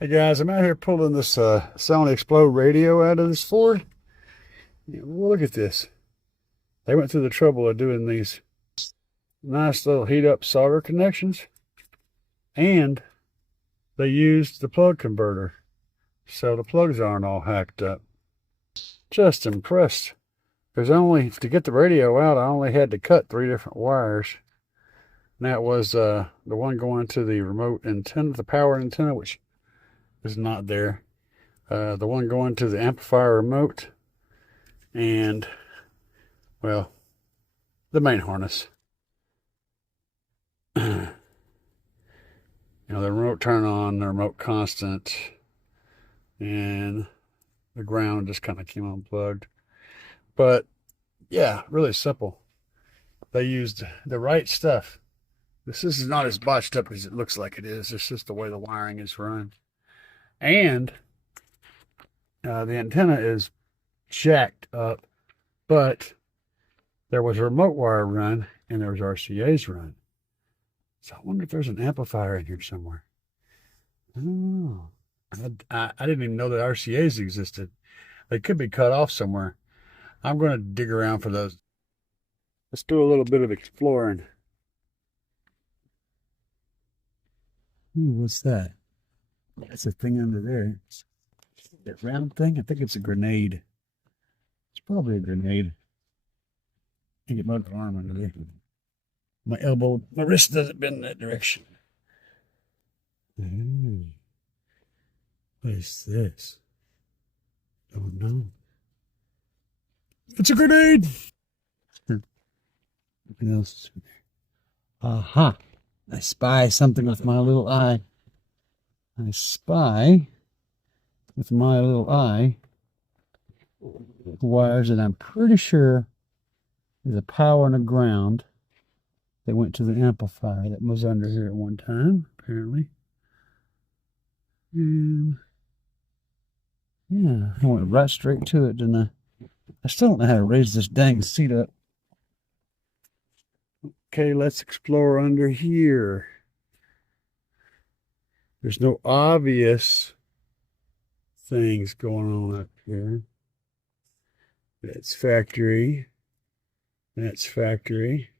Hey guys, I'm out here pulling this Sony Explode radio out of this Ford. Yeah, well, look at this. They went through the trouble of doing these nice little heat up solder connections, and they used the plug converter, so the plugs aren't all hacked up. Just impressed. To get the radio out, I only had to cut 3 different wires. And that was the one going to the remote antenna, the power antenna, which is not there. The one going to the amplifier remote, and, well, the main harness. The remote turn on, the remote constant, and the ground just kind of came unplugged. But yeah, really simple. They used the right stuff. This is not as botched up as it looks like it is. It's just the way the wiring is run. And the antenna is jacked up, but there was a remote wire run and there was RCA's run. So I wonder if there's an amplifier in here somewhere. I don't know. I didn't even know that RCA's existed. They could be cut off somewhere. I'm going to dig around for those. Let's do a little bit of exploring. Ooh, what's that? That's a thing under there. That round thing? I think it's a grenade. It's probably a grenade. I get my arm under there. My elbow, my wrist doesn't bend in that direction. Ooh. What is this? Oh no. It's a grenade! What else is in there? Aha! I spy something with my little eye. I spy with my little eye wires that I'm pretty sure is a power and a ground that went to the amplifier that was under here at one time, apparently. And yeah, I went right straight to it, didn't I? I still don't know how to raise this dang seat up. Okay, let's explore under here. There's no obvious things going on up here. That's factory. That's factory.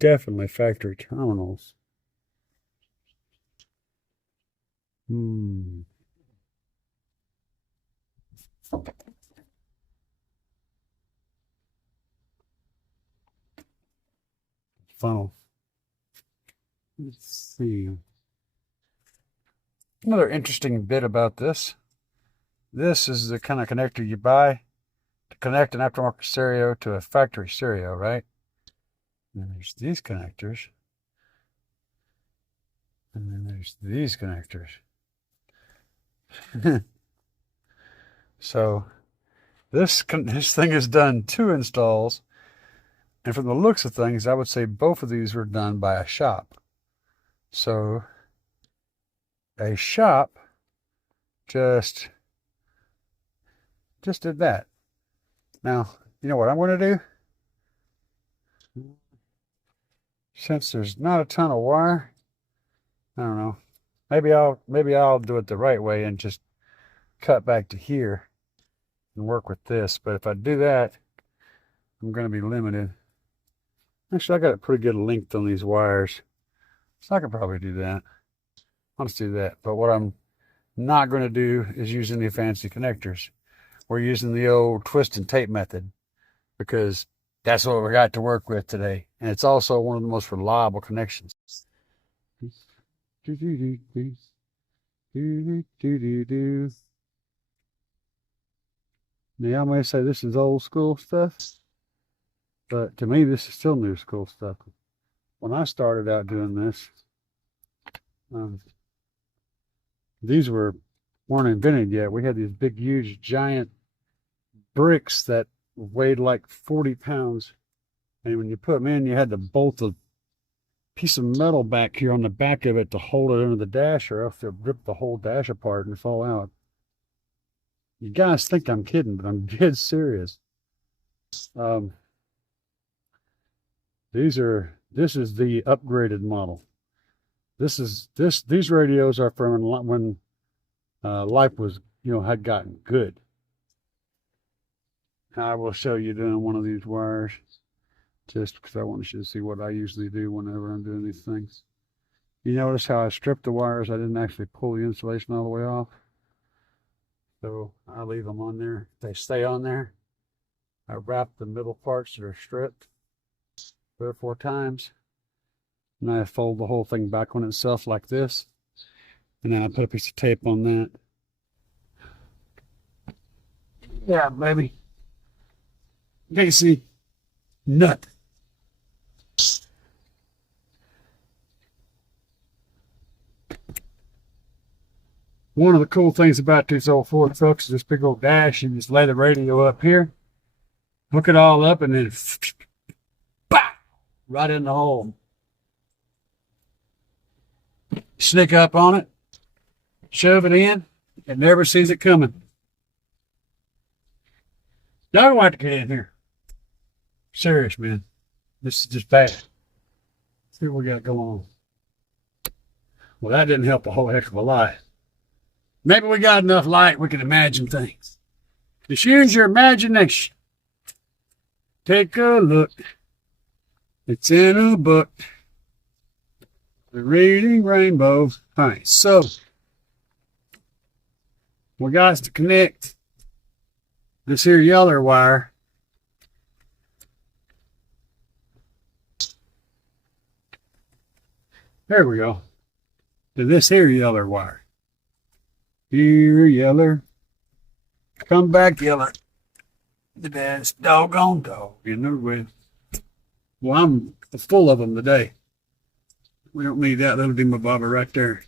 Definitely factory terminals. Funnel. Let's see. Another interesting bit about this. This is the kind of connector you buy to connect an aftermarket stereo to a factory stereo, right? And then there's these connectors. And then there's these connectors. So this thing has done 2 installs. And from the looks of things, I would say both of these were done by a shop. So a shop just did that. Now, you know what I'm going to do? Since there's not a ton of wire, I don't know. Maybe I'll do it the right way and just cut back to here and work with this. But if I do that, I'm going to be limited. Actually, I got a pretty good length on these wires, so I could probably do that. I'll just do that. But what I'm not going to do is use any fancy connectors. We're using the old twist and tape method because that's what we got to work with today. And it's also one of the most reliable connections. Now, I may say this is old school stuff, but to me, this is still new school stuff. When I started out doing this, these weren't invented yet. We had these big, huge, giant bricks that weighed like 40 pounds. And when you put them in, you had to bolt a piece of metal back here on the back of it to hold it under the dash, or else they'll rip the whole dash apart and fall out. You guys think I'm kidding, but I'm dead serious. This is the upgraded model. These radios are from when life was, had gotten good. I will show you doing one of these wires just because I want you to see what I usually do whenever I'm doing these things. You notice how I stripped the wires? I didn't actually pull the insulation all the way off. So I leave them on there. They stay on there. I wrap the middle parts that are stripped 3 or 4 times. And I fold the whole thing back on itself like this. And then I put a piece of tape on that. Yeah, baby. You can't see nothing. One of the cool things about these old Ford trucks is this big old dash. You just lay the radio up here, hook it all up, and then bah, right in the hole. Sneak up on it, shove it in, it never sees it coming. Y'all don't have to get in here. Serious, man. This is just bad. Let's see what we got going on. Well, that didn't help a whole heck of a lot. Maybe we got enough light we can imagine things. Just use your imagination. Take a look. It's in a book. The Reading Rainbow. All right, so we got to connect this here yeller wire. There we go. To this here yeller wire. Here, yeller. Come back, yeller. The best doggone dog in the West. Well, I'm full of them today. We don't need that little dimmer bobber right there.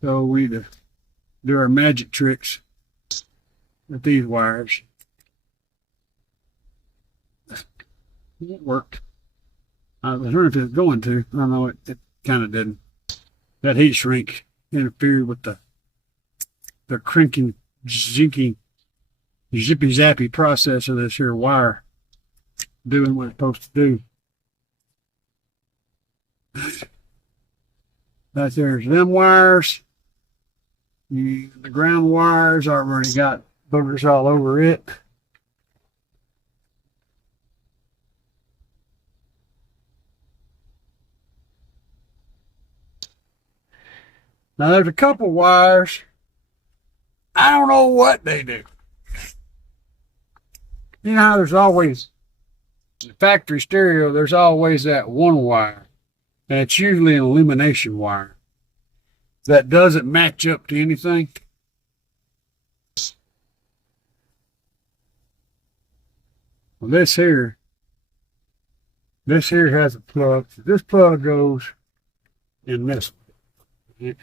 So we do our magic tricks with these wires. It worked. I was wondering if it was going to. I don't know, it kind of didn't. That heat shrink interfered with the crinking, zinking, zippy zappy process of this here wire doing what it's supposed to do. Right there's them wires. The ground wires already got boogers all over it. Now there's a couple wires. I don't know what they do. You know how there's always, in the factory stereo, there's always that one wire. And it's usually an illumination wire that doesn't match up to anything. Well, this here has a plug. This plug goes in this one.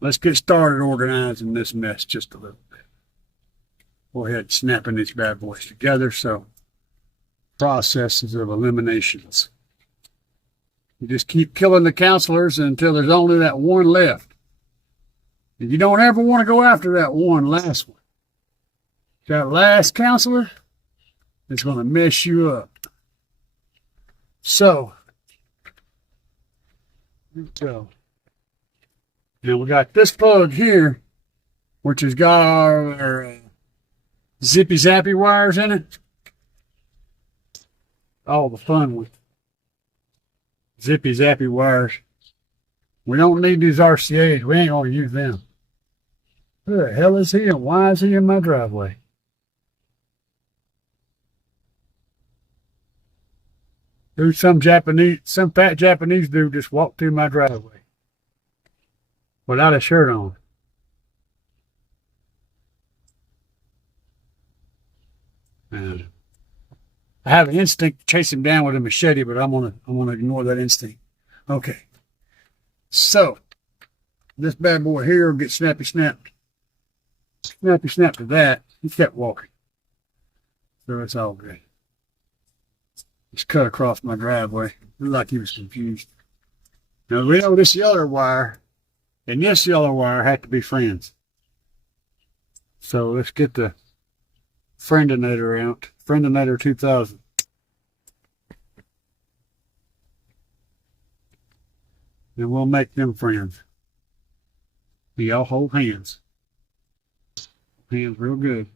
Let's get started organizing this mess just a little bit. Go ahead, snapping these bad boys together. So, processes of eliminations. You just keep killing the counselors until there's only that one left. And you don't ever want to go after that one last one. That last counselor is going to mess you up. So, here we go. Now we got this plug here, which has got our zippy zappy wires in it. All the fun with zippy zappy wires. We don't need these RCAs. We ain't going to use them. Who the hell is he and why is he in my driveway? Dude, some fat Japanese dude just walked through my driveway without a shirt on. And I have an instinct to chase him down with a machete, but I'm gonna ignore that instinct. Okay. So this bad boy here will get snappy snapped. Snappy snap to that. He kept walking. So it's all good. Just cut across my driveway. Looked like he was confused. Now we know this yellow wire and this yellow wire have to be friends. So let's get the friendinator out. Friendinator 2000. and we'll make them friends. We all hold hands. Hands real good.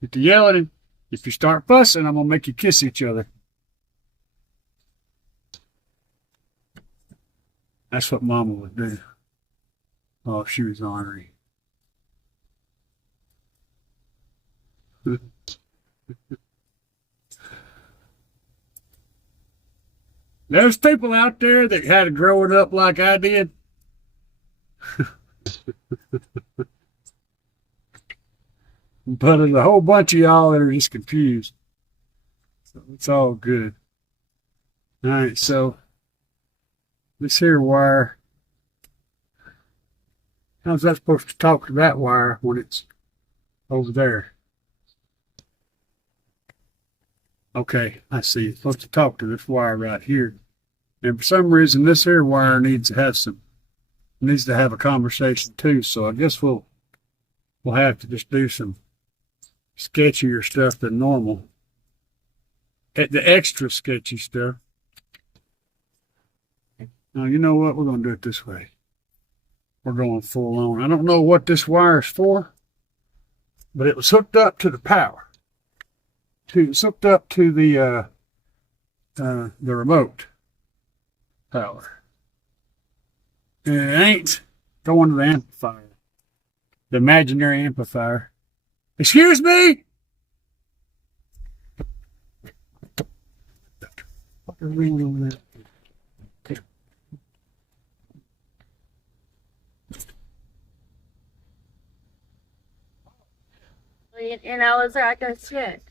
Get to yell at him. If you start fussing, I'm going to make you kiss each other. That's what Mama would do. Oh, if she was ornery. There's people out there that had to grow it up like I did. But there's a whole bunch of y'all that are just confused. So it's all good. All right, so this here wire, how's that supposed to talk to that wire when it's over there? Okay, I see. It's supposed to talk to this wire right here. And for some reason, this here wire needs to have a conversation too. So I guess we'll have to just do some sketchier stuff than normal. The extra sketchy stuff. Now, you know what? We're going to do it this way. We're going full on. I don't know what this wire is for, but it was hooked up to the power. It's hooked up to the remote power. And it ain't going to the amplifier, the imaginary amplifier. Excuse me? What the ring over there? And I was like, oh shit.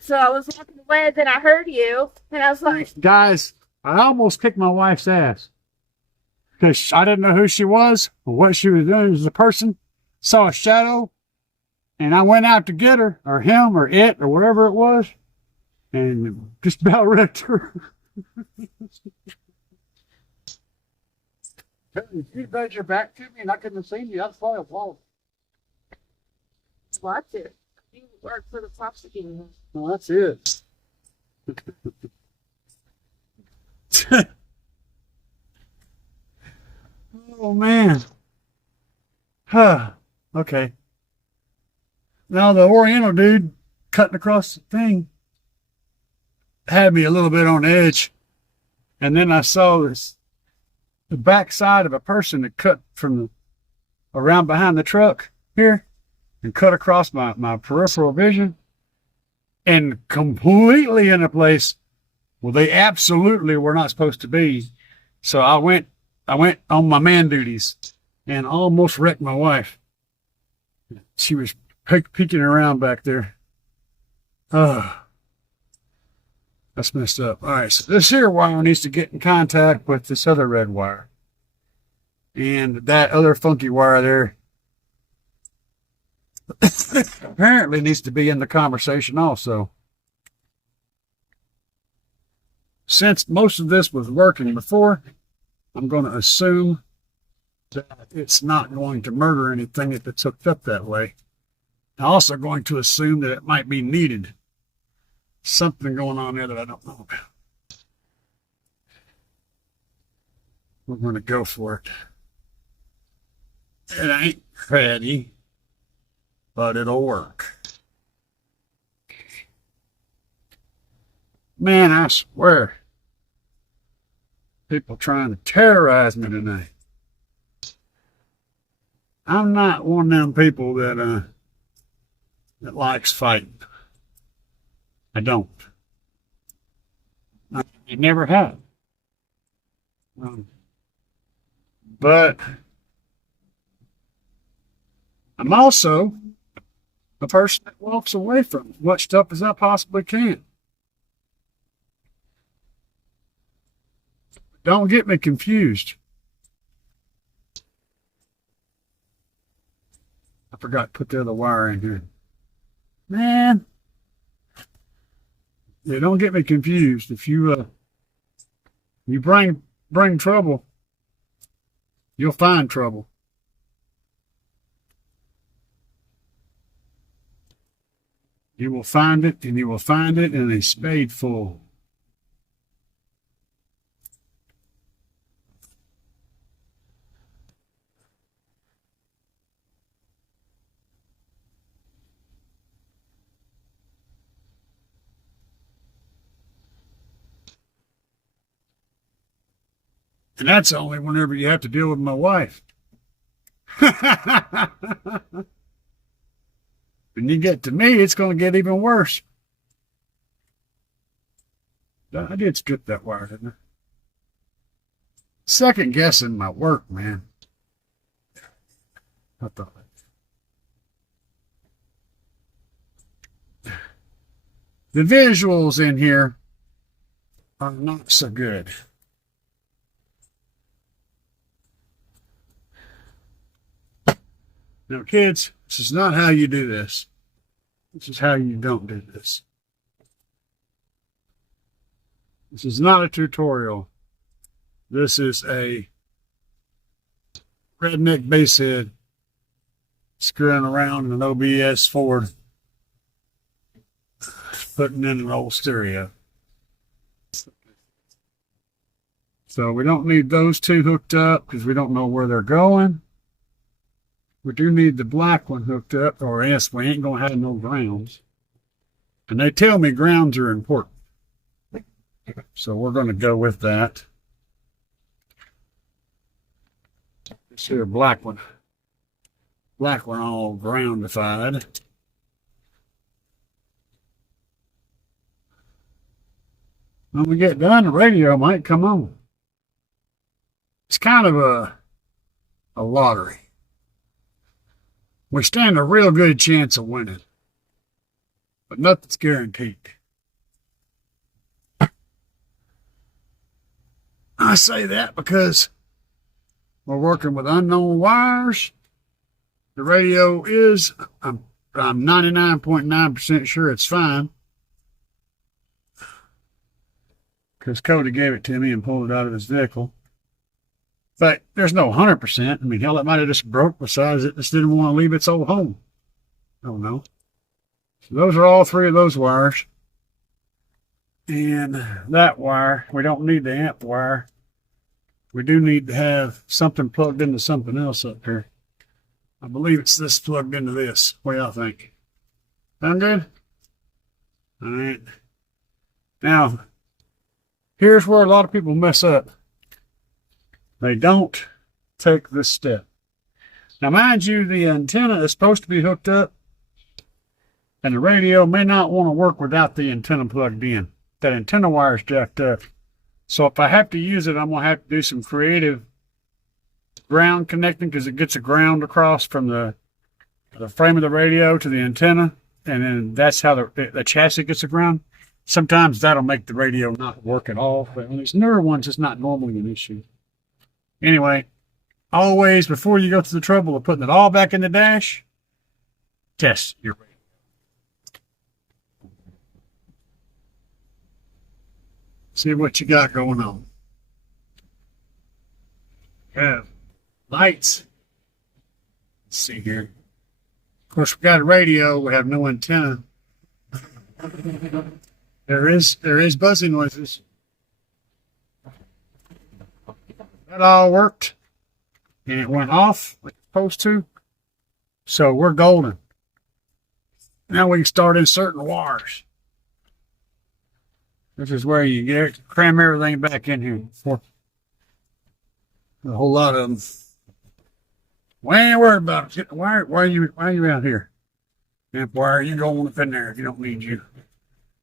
So I was walking away, then I heard you, and I was like, guys, I almost kicked my wife's ass because I didn't know who she was or what she was doing as a person. Saw a shadow, and I went out to get her, or him, or it, or whatever it was, and just about wrecked her. You bent your back to me, and I couldn't have seen you. That's probably a fault. watch it. You work for the prosecutor. Well, that's it. Oh, man. Huh. Okay. Now, the Oriental dude cutting across the thing had me a little bit on edge. And then I saw the backside of a person that cut from around behind the truck here and cut across my peripheral vision and completely in a place where they absolutely were not supposed to be. So I went on my man duties and almost wrecked my wife. She was peeking around back there. Oh, that's messed up. All right, so this here wire needs to get in contact with this other red wire. And that other funky wire there apparently needs to be in the conversation also. Since most of this was working before, I'm going to assume that it's not going to murder anything if it's hooked up that way. I'm also going to assume that it might be needed. Something going on there that I don't know about. We're going to go for it. It ain't pretty, but it'll work. Man, I swear, people trying to terrorize me tonight. I'm not one of them people that likes fighting. I don't. I never have. But I'm also a person that walks away from as much stuff as I possibly can. Don't get me confused. I forgot to put the other wire in here. Man. Yeah, don't get me confused. If you bring trouble, you'll find trouble. You will find it, and you will find it in a spadeful. And that's only whenever you have to deal with my wife. When you get to me, it's going to get even worse. I did strip that wire, didn't I? Second guessing my work, man. I thought the visuals in here are not so good. Now, kids, this is not how you do this. This is how you don't do this. This is not a tutorial. This is a redneck basshead screwing around in an OBS Ford, putting in an old stereo. So we don't need those two hooked up because we don't know where they're going. We do need the black one hooked up, or else we ain't going to have no grounds. And they tell me grounds are important. So we're going to go with that. This here black one. Black one all groundified. When we get done, the radio might come on. It's kind of a lottery. We stand a real good chance of winning, but nothing's guaranteed. I say that because we're working with unknown wires. The radio is, I'm 99.9% sure it's fine, because Cody gave it to me and pulled it out of his vehicle. But there's no 100%. I mean, hell, it might have just broke. Besides, it just didn't want to leave its old home. I don't know. So those are all three of those wires. And that wire, we don't need the amp wire. We do need to have something plugged into something else up here. I believe it's this plugged into this. What do y'all think? Sound good? All right. Now, here's where a lot of people mess up. They don't take this step. Now, mind you, the antenna is supposed to be hooked up, and the radio may not want to work without the antenna plugged in. That antenna wire is jacked up. So if I have to use it, I'm going to have to do some creative ground connecting, because it gets a ground across from the frame of the radio to the antenna, and then that's how the chassis gets a ground. Sometimes that'll make the radio not work at all, but on these newer ones, it's not normally an issue. Anyway, always, before you go to the trouble of putting it all back in the dash, test your radio. See what you got going on. Have lights. Let's see here. Of course, we got a radio. We have no antenna. There is buzzing noises. That all worked, and it went off like it's supposed to. So we're golden. Now we can start inserting wires. This is where you get cram everything back in here. For a whole lot of them. We ain't worried about it. Why are you out here? Amp wire, you go up in there if you don't need you.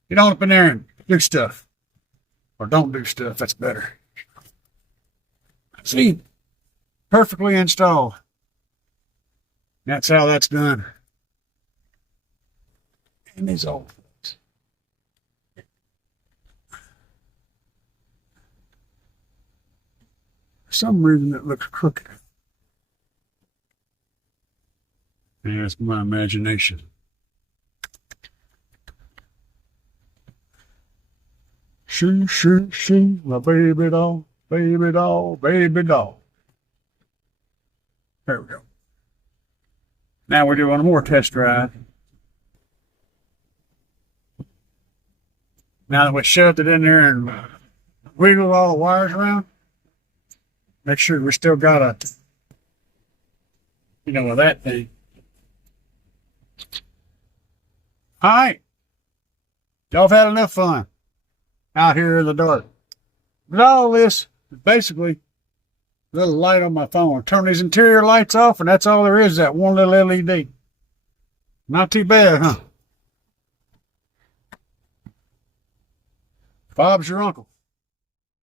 Get on up in there and do stuff. Or don't do stuff, that's better. See, perfectly installed. That's how that's done. And these old things. For some reason it looks crooked. Yeah, it's my imagination. She, my baby doll. Baby doll, baby doll. There we go. Now we're doing one more test drive. Now that we shoved it in there and wiggled all the wires around, make sure we still got with that thing. All right. Y'all have had enough fun out here in the dark. But all this, basically, Little light on my phone. Turn these interior lights off, and that's all there is, that one little LED. Not too bad, huh? Bob's your uncle.